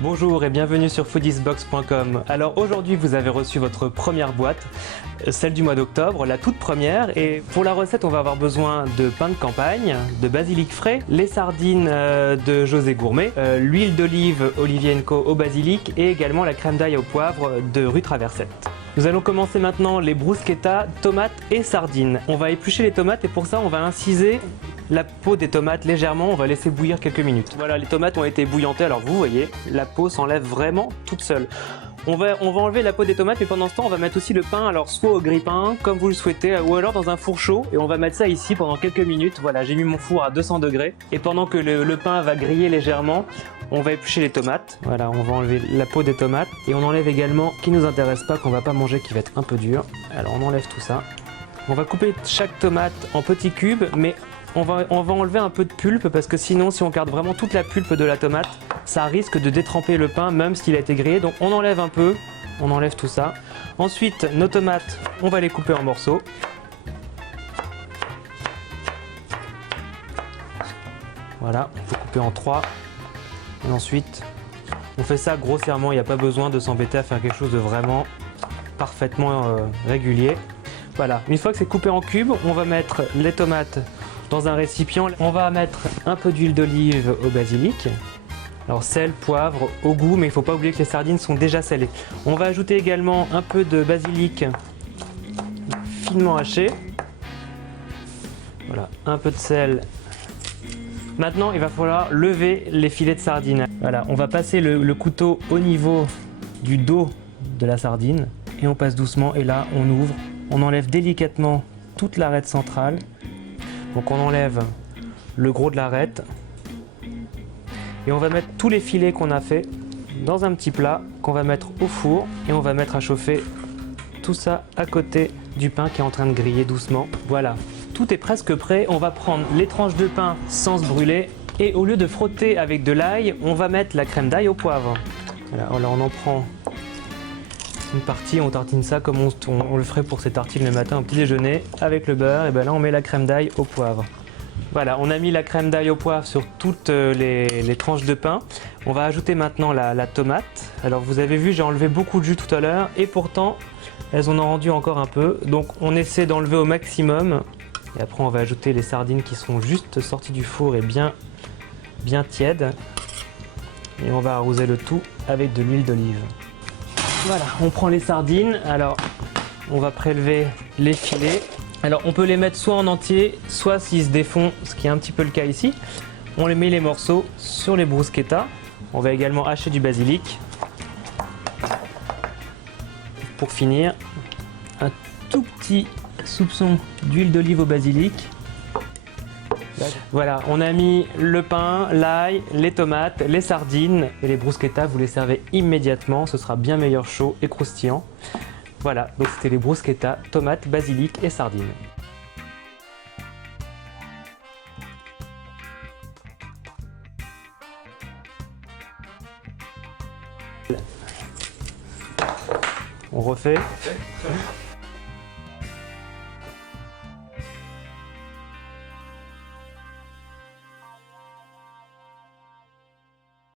Bonjour et bienvenue sur foodiesbox.com. Alors aujourd'hui vous avez reçu votre première boîte, celle du mois d'octobre, la toute première. Et pour la recette on va avoir besoin de pain de campagne, de basilic frais, les sardines de José Gourmet, l'huile d'olive Olivier & Co au basilic et également la crème d'ail au poivre de rue Traversette. Nous allons commencer maintenant les bruschettas, tomates et sardines. On va éplucher les tomates et pour ça on va inciser la peau des tomates légèrement, on va laisser bouillir quelques minutes. Voilà, les tomates ont été bouillantées, alors vous voyez, la peau s'enlève vraiment toute seule. On va enlever la peau des tomates, mais pendant ce temps, on va mettre aussi le pain, alors soit au grille-pain, comme vous le souhaitez, ou alors dans un four chaud, et on va mettre ça ici pendant quelques minutes. Voilà, j'ai mis mon four à 200 degrés, et pendant que le pain va griller légèrement, on va éplucher les tomates. Voilà, on va enlever la peau des tomates, et on enlève également, qui nous intéresse pas, qu'on va pas manger, qui va être un peu dur. Alors on enlève tout ça. On va couper chaque tomate en petits cubes, mais on va enlever un peu de pulpe parce que sinon si on garde vraiment toute la pulpe de la tomate, ça risque de détremper le pain même s'il a été grillé. Donc on enlève un peu, on enlève tout ça. Ensuite nos tomates, on va les couper en morceaux. Voilà, on peut couper en 3. Et ensuite on fait ça grossièrement, il n'y a pas besoin de s'embêter à faire quelque chose de vraiment parfaitement régulier. Voilà, une fois que c'est coupé en cubes, on va mettre les tomates dans un récipient. On va mettre un peu d'huile d'olive au basilic. Alors sel, poivre au goût, mais il ne faut pas oublier que les sardines sont déjà salées. On va ajouter également un peu de basilic finement haché. Voilà, un peu de sel. Maintenant, il va falloir lever les filets de sardines. Voilà, on va passer le couteau au niveau du dos de la sardine et on passe doucement et là on ouvre. On enlève délicatement toute l'arête centrale. Donc on enlève le gros de l'arête et on va mettre tous les filets qu'on a fait dans un petit plat qu'on va mettre au four et on va mettre à chauffer tout ça à côté du pain qui est en train de griller doucement. Voilà, tout est presque prêt. On va prendre les tranches de pain sans se brûler et au lieu de frotter avec de l'ail, on va mettre la crème d'ail au poivre. Voilà, là on en prend une partie, on tartine ça comme on le ferait pour ses tartines le matin au petit déjeuner avec le beurre. Et bien là on met la crème d'ail au poivre. Voilà, on a mis la crème d'ail au poivre sur toutes les tranches de pain. On va ajouter maintenant la tomate. Alors vous avez vu, j'ai enlevé beaucoup de jus tout à l'heure et pourtant elles en ont rendu encore un peu. Donc on essaie d'enlever au maximum. Et après on va ajouter les sardines qui sont juste sorties du four et bien tièdes. Et on va arroser le tout avec de l'huile d'olive. Voilà, on prend les sardines, alors on va prélever les filets. Alors on peut les mettre soit en entier, soit s'ils se défont, ce qui est un petit peu le cas ici. On les met les morceaux sur les bruschettas. On va également hacher du basilic. Pour finir, un tout petit soupçon d'huile d'olive au basilic. Voilà, on a mis le pain, l'ail, les tomates, les sardines et les bruschettas, vous les servez immédiatement, ce sera bien meilleur chaud et croustillant. Voilà, donc c'était les bruschettas, tomates, basilic et sardines. On refait.